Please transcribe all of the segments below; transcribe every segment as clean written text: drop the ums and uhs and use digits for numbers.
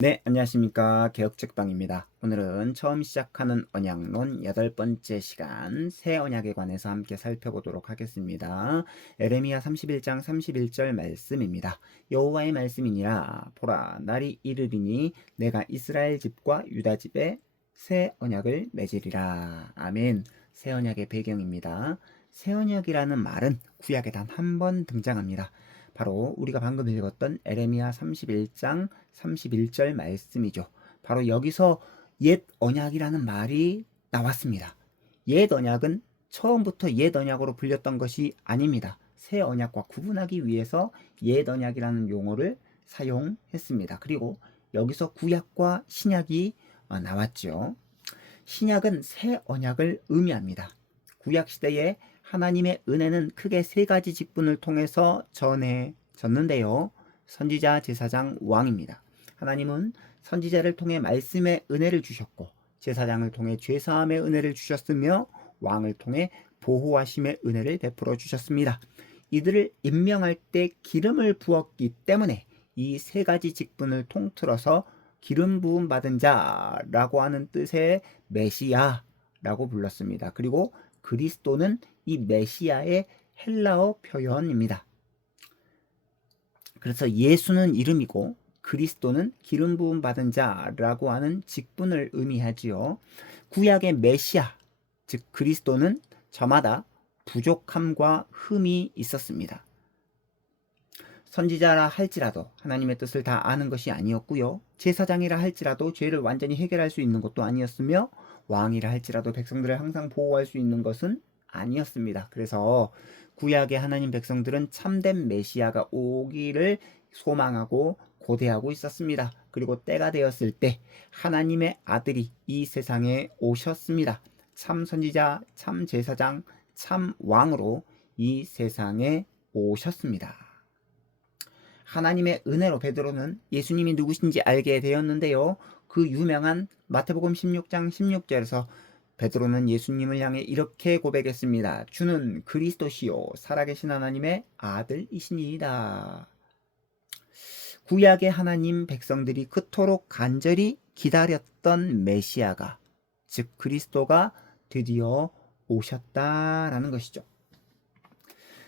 네, 안녕하십니까. 개혁책방입니다. 오늘은 처음 시작하는 언약론 8번째 시간 새 언약에 관해서 함께 살펴보도록 하겠습니다. 에레미야 31장 31절 말씀입니다. 여호와의 말씀이니라. 보라, 날이 이르리니 내가 이스라엘 집과 유다 집에 새 언약을 맺으리라. 아멘. 새 언약의 배경입니다. 새 언약이라는 말은 구약에 단 한 번 등장합니다. 바로 우리가 방금 읽었던 에레미야 31장 31절 말씀이죠. 바로 여기서 옛 언약이라는 말이 나왔습니다. 옛 언약은 처음부터 옛 언약으로 불렸던 것이 아닙니다. 새 언약과 구분하기 위해서 옛 언약이라는 용어를 사용했습니다. 그리고 여기서 구약과 신약이 나왔죠. 신약은 새 언약을 의미합니다. 구약 시대에 하나님의 은혜는 크게 세 가지 직분을 통해서 전해졌는데요. 선지자, 제사장, 왕입니다. 하나님은 선지자를 통해 말씀의 은혜를 주셨고, 제사장을 통해 죄사함의 은혜를 주셨으며, 왕을 통해 보호하심의 은혜를 베풀어 주셨습니다. 이들을 임명할 때 기름을 부었기 때문에 이 세 가지 직분을 통틀어서 기름 부음 받은 자라고 하는 뜻의 메시아라고 불렀습니다. 그리고 그리스도는 이 메시아의 헬라어 표현입니다. 그래서 예수는 이름이고 그리스도는 기름 부음 받은 자라고 하는 직분을 의미하지요. 구약의 메시아, 즉 그리스도는 저마다 부족함과 흠이 있었습니다. 선지자라 할지라도 하나님의 뜻을 다 아는 것이 아니었고요. 제사장이라 할지라도 죄를 완전히 해결할 수 있는 것도 아니었으며, 왕이라 할지라도 백성들을 항상 보호할 수 있는 것은 아니었습니다. 그래서 구약의 하나님 백성들은 참된 메시아가 오기를 소망하고 고대하고 있었습니다. 그리고 때가 되었을 때 하나님의 아들이 이 세상에 오셨습니다. 참 선지자, 참 제사장, 참 왕으로 이 세상에 오셨습니다. 하나님의 은혜로 베드로는 예수님이 누구신지 알게 되었는데요. 그 유명한 마태복음 16장 16절에서 베드로는 예수님을 향해 이렇게 고백했습니다. 주는 그리스도시요 살아계신 하나님의 아들이시니이다. 구약의 하나님 백성들이 그토록 간절히 기다렸던 메시아가, 즉 그리스도가 드디어 오셨다라는 것이죠.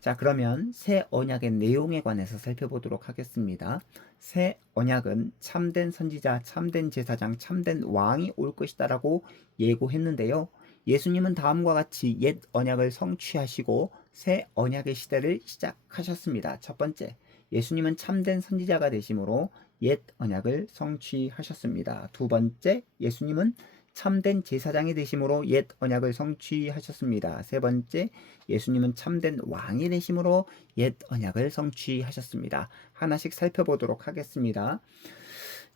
자, 그러면 새 언약의 내용에 관해서 살펴보도록 하겠습니다. 새 언약은 참된 선지자, 참된 제사장, 참된 왕이 올 것이다라고 예고했는데요. 예수님은 다음과 같이 옛 언약을 성취하시고 새 언약의 시대를 시작하셨습니다. 첫 번째, 예수님은 참된 선지자가 되심으로 옛 언약을 성취하셨습니다. 두 번째, 예수님은 참된 제사장이 되심으로 옛 언약을 성취하셨습니다. 세 번째, 예수님은 참된 왕이 되심으로 옛 언약을 성취하셨습니다. 하나씩 살펴보도록 하겠습니다.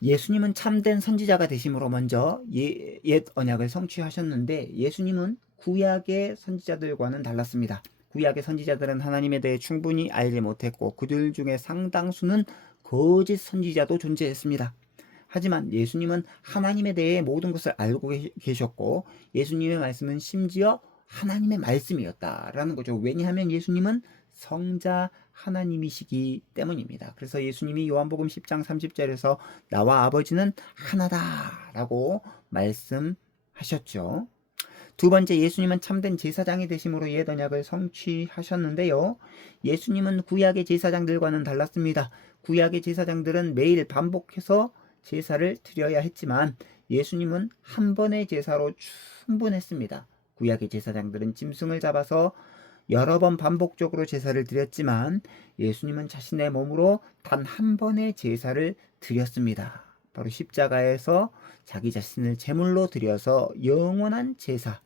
예수님은 참된 선지자가 되심으로 먼저 옛 언약을 성취하셨는데, 예수님은 구약의 선지자들과는 달랐습니다. 구약의 선지자들은 하나님에 대해 충분히 알지 못했고 그들 중에 상당수는 거짓 선지자도 존재했습니다. 하지만 예수님은 하나님에 대해 모든 것을 알고 계셨고 예수님의 말씀은 심지어 하나님의 말씀이었다라는 거죠. 왜냐하면 예수님은 성자 하나님이시기 때문입니다. 그래서 예수님이 요한복음 10장 30절에서 나와 아버지는 하나다라고 말씀하셨죠. 두 번째, 예수님은 참된 제사장이 되심으로 옛 언약을 성취하셨는데요. 예수님은 구약의 제사장들과는 달랐습니다. 구약의 제사장들은 매일 반복해서 제사를 드려야 했지만 예수님은 한 번의 제사로 충분했습니다. 구약의 제사장들은 짐승을 잡아서 여러 번 반복적으로 제사를 드렸지만 예수님은 자신의 몸으로 단 한 번의 제사를 드렸습니다. 바로 십자가에서 자기 자신을 제물로 드려서 영원한 제사,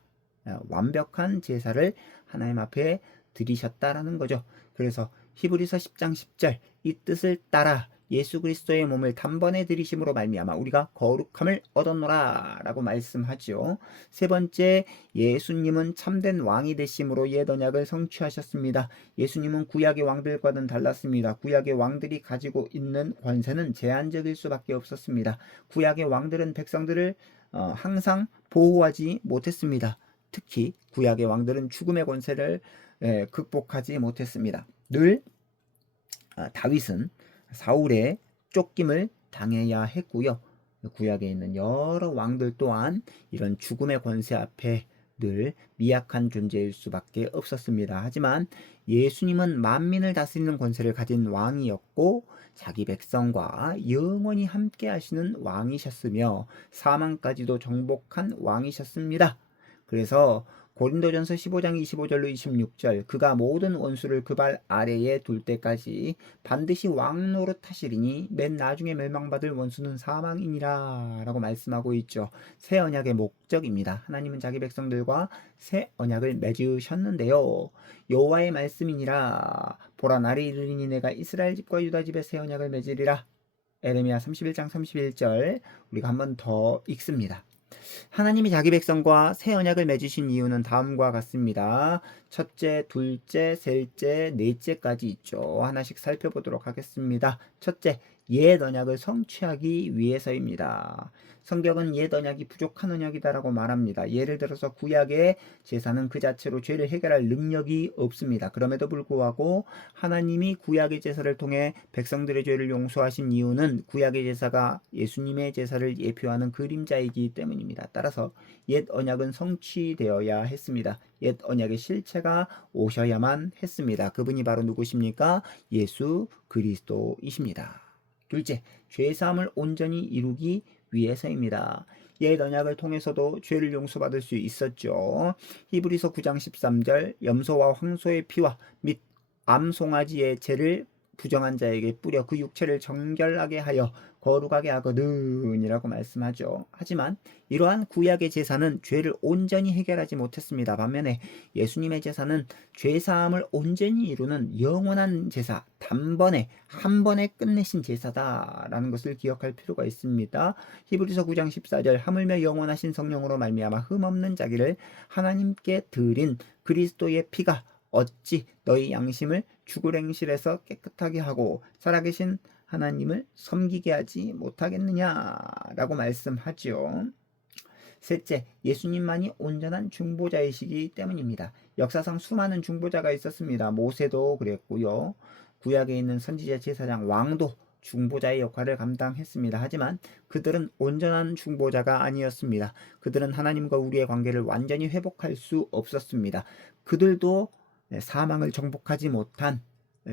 완벽한 제사를 하나님 앞에 드리셨다라는 거죠. 그래서 히브리서 10장 10절, 이 뜻을 따라 예수 그리스도의 몸을 단번에 드리심으로 말미암아 우리가 거룩함을 얻었노라 라고 말씀하죠. 세 번째, 예수님은 참된 왕이 되심으로 옛 언약을 성취하셨습니다. 예수님은 구약의 왕들과는 달랐습니다. 구약의 왕들이 가지고 있는 권세는 제한적일 수밖에 없었습니다. 구약의 왕들은 백성들을 항상 보호하지 못했습니다. 특히 구약의 왕들은 죽음의 권세를 극복하지 못했습니다. 늘 다윗은 사울의 쫓김을 당해야 했고요. 구약에 있는 여러 왕들 또한 이런 죽음의 권세 앞에 늘 미약한 존재일 수밖에 없었습니다. 하지만 예수님은 만민을 다스리는 권세를 가진 왕이었고 자기 백성과 영원히 함께 하시는 왕이셨으며 사망까지도 정복한 왕이셨습니다. 그래서 고린도전서 15장 25절로 26절 그가 모든 원수를 그 발 아래에 둘 때까지 반드시 왕노릇 하시리니 맨 나중에 멸망받을 원수는 사망이니라 라고 말씀하고 있죠. 새 언약의 목적입니다. 하나님은 자기 백성들과 새 언약을 맺으셨는데요. 여호와의 말씀이니라 보라 날이 이르리니 내가 이스라엘 집과 유다 집에 새 언약을 맺으리라. 에레미야 31장 31절 우리가 한 번 더 읽습니다. 하나님이 자기 백성과 새 언약을 맺으신 이유는 다음과 같습니다. 첫째, 둘째, 셋째, 넷째까지 있죠. 하나씩 살펴보도록 하겠습니다. 첫째, 옛 언약을 성취하기 위해서입니다. 성경은 옛 언약이 부족한 언약이다라고 말합니다. 예를 들어서 구약의 제사는 그 자체로 죄를 해결할 능력이 없습니다. 그럼에도 불구하고 하나님이 구약의 제사를 통해 백성들의 죄를 용서하신 이유는 구약의 제사가 예수님의 제사를 예표하는 그림자이기 때문입니다. 따라서 옛 언약은 성취되어야 했습니다. 옛 언약의 실체가 오셔야만 했습니다. 그분이 바로 누구십니까? 예수 그리스도이십니다. 둘째, 죄사함을 온전히 이루기 위해서입니다. 옛 언약을 통해서도 죄를 용서받을 수 있었죠. 히브리서 9장 13절 염소와 황소의 피와 및 암송아지의 죄를 부정한 자에게 뿌려 그 육체를 정결하게 하여 거룩하게 하거든이라고 말씀하죠. 하지만 이러한 구약의 제사는 죄를 온전히 해결하지 못했습니다. 반면에 예수님의 제사는 죄사함을 온전히 이루는 영원한 제사, 단번에 한 번에 끝내신 제사다라는 것을 기억할 필요가 있습니다. 히브리서 9장 14절 하물며 영원하신 성령으로 말미암아 흠없는 자기를 하나님께 드린 그리스도의 피가 어찌 너희 양심을 죽을 행실에서 깨끗하게 하고 살아계신 하나님을 섬기게 하지 못하겠느냐라고 말씀하지요. 셋째, 예수님만이 온전한 중보자이시기 때문입니다. 역사상 수많은 중보자가 있었습니다. 모세도 그랬고요. 구약에 있는 선지자 제사장 왕도 중보자의 역할을 감당했습니다. 하지만 그들은 온전한 중보자가 아니었습니다. 그들은 하나님과 우리의 관계를 완전히 회복할 수 없었습니다. 그들도 사망을 정복하지 못한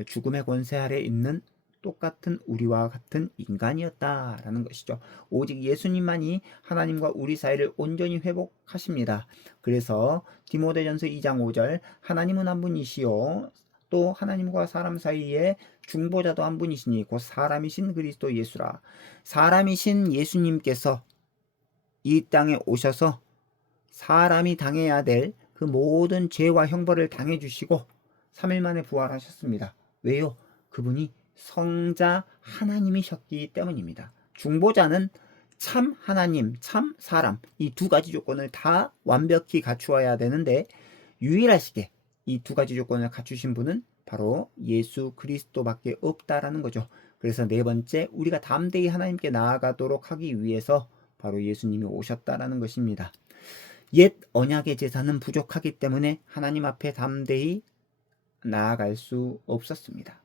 죽음의 권세 아래 있는 똑같은 우리와 같은 인간이었다라는 것이죠. 오직 예수님만이 하나님과 우리 사이를 온전히 회복하십니다. 그래서 디모데전서 2장 5절 하나님은 한 분이시요 또 하나님과 사람 사이에 중보자도 한 분이시니 곧 사람이신 그리스도 예수라. 사람이신 예수님께서 이 땅에 오셔서 사람이 당해야 될 그 모든 죄와 형벌을 당해주시고 3일 만에 부활하셨습니다. 왜요? 그분이 성자 하나님이셨기 때문입니다. 중보자는 참 하나님, 참 사람 이 두 가지 조건을 다 완벽히 갖추어야 되는데 유일하시게 이 두 가지 조건을 갖추신 분은 바로 예수 그리스도밖에 없다라는 거죠. 그래서 네 번째 우리가 담대히 하나님께 나아가도록 하기 위해서 바로 예수님이 오셨다라는 것입니다. 옛 언약의 제사는 부족하기 때문에 하나님 앞에 담대히 나아갈 수 없었습니다.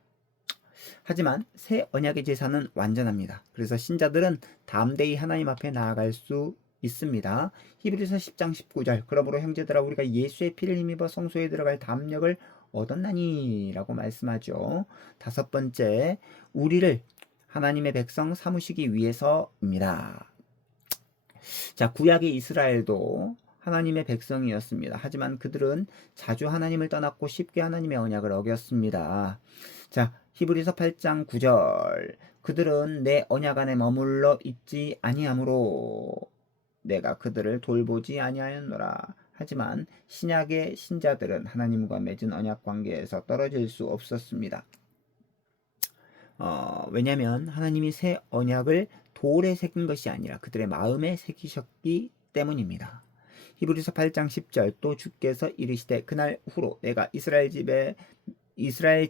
하지만 새 언약의 제사는 완전합니다. 그래서 신자들은 담대히 하나님 앞에 나아갈 수 있습니다. 히브리서 10장 19절 그러므로 형제들아 우리가 예수의 피를 힘입어 성소에 들어갈 담력을 얻었나니 라고 말씀하죠. 다섯 번째 우리를 하나님의 백성 삼으시기 위해서입니다. 자, 구약의 이스라엘도 하나님의 백성이었습니다. 하지만 그들은 자주 하나님을 떠났고 쉽게 하나님의 언약을 어겼습니다. 자, 히브리서 8장 9절 그들은 내 언약 안에 머물러 있지 아니하므로 내가 그들을 돌보지 아니하였노라. 하지만 신약의 신자들은 하나님과 맺은 언약 관계에서 떨어질 수 없었습니다. 왜냐하면 하나님이 새 언약을 돌에 새긴 것이 아니라 그들의 마음에 새기셨기 때문입니다. 히브리서 8장 10절 또 주께서 이르시되 그날 후로 내가 이스라엘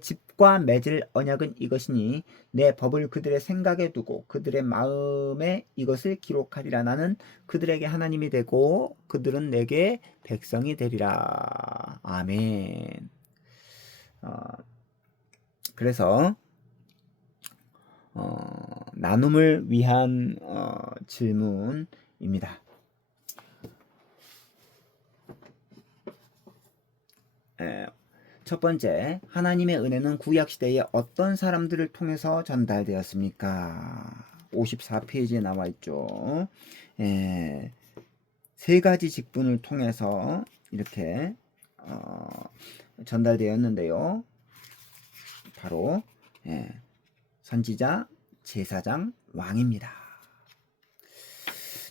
집과 맺을 언약은 이것이니 내 법을 그들의 생각에 두고 그들의 마음에 이것을 기록하리라. 나는 그들에게 하나님이 되고 그들은 내게 백성이 되리라. 아멘. 그래서 나눔을 위한 질문입니다. 첫 번째, 하나님의 은혜는 구약시대에 어떤 사람들을 통해서 전달되었습니까? 54페이지에 나와 있죠. 세 가지 직분을 통해서 이렇게 전달되었는데요. 바로 선지자, 제사장, 왕입니다.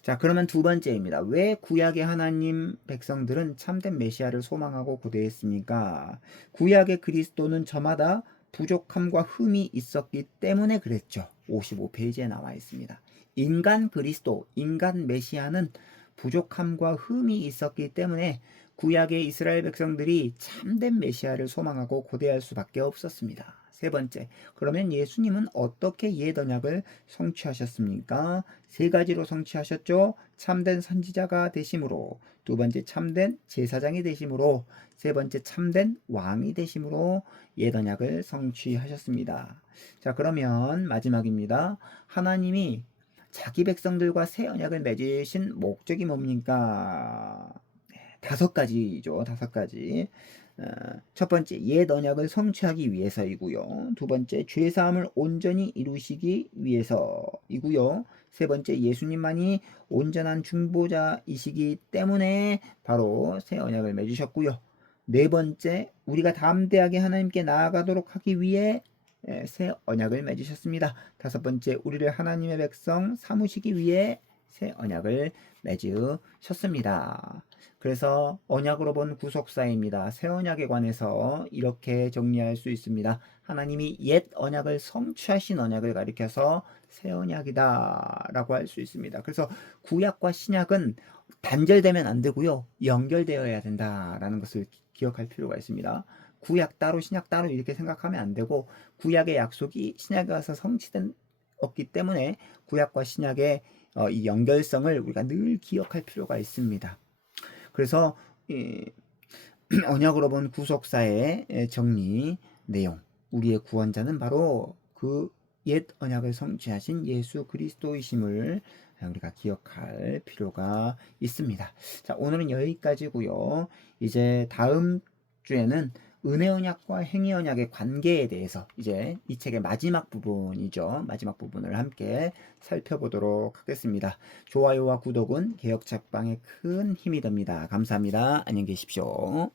자, 그러면 두 번째입니다. 왜 구약의 하나님 백성들은 참된 메시아를 소망하고 고대했습니까? 구약의 그리스도는 저마다 부족함과 흠이 있었기 때문에 그랬죠. 55페이지에 나와 있습니다. 인간 그리스도, 인간 메시아는 부족함과 흠이 있었기 때문에 구약의 이스라엘 백성들이 참된 메시아를 소망하고 고대할 수밖에 없었습니다. 세 번째, 그러면 예수님은 어떻게 옛 언약을 성취하셨습니까? 세 가지로 성취하셨죠. 참된 선지자가 되심으로, 두 번째 참된 제사장이 되심으로, 세 번째 참된 왕이 되심으로 옛 언약을 성취하셨습니다. 자, 그러면 마지막입니다. 하나님이 자기 백성들과 새 언약을 맺으신 목적이 뭡니까? 다섯 가지죠. 다섯 가지. 첫 번째, 옛 언약을 성취하기 위해서이고요. 두 번째, 죄사함을 온전히 이루시기 위해서이고요. 세 번째, 예수님만이 온전한 중보자이시기 때문에 바로 새 언약을 맺으셨고요. 네 번째, 우리가 담대하게 하나님께 나아가도록 하기 위해 새 언약을 맺으셨습니다. 다섯 번째, 우리를 하나님의 백성 삼으시기 위해 새 언약을 맺으셨습니다. 그래서 언약으로 본 구속사입니다. 새 언약에 관해서 이렇게 정리할 수 있습니다. 하나님이 옛 언약을 성취하신 언약을 가리켜서 새 언약이다 라고 할 수 있습니다. 그래서 구약과 신약은 단절되면 안 되고요. 연결되어야 된다라는 것을 기억할 필요가 있습니다. 구약 따로 신약 따로 이렇게 생각하면 안 되고, 구약의 약속이 신약에 와서 성취되었기 때문에 구약과 신약의 이 연결성을 우리가 늘 기억할 필요가 있습니다. 그래서 언약으로 본 구속사의 정리 내용, 우리의 구원자는 바로 그 옛 언약을 성취하신 예수 그리스도이심을 우리가 기억할 필요가 있습니다. 자, 오늘은 여기까지고요. 이제 다음 주에는 은혜 언약과 행위 언약의 관계에 대해서 이제 이 책의 마지막 부분이죠. 마지막 부분을 함께 살펴보도록 하겠습니다. 좋아요와 구독은 개혁 책방에 큰 힘이 됩니다. 감사합니다. 안녕히 계십시오.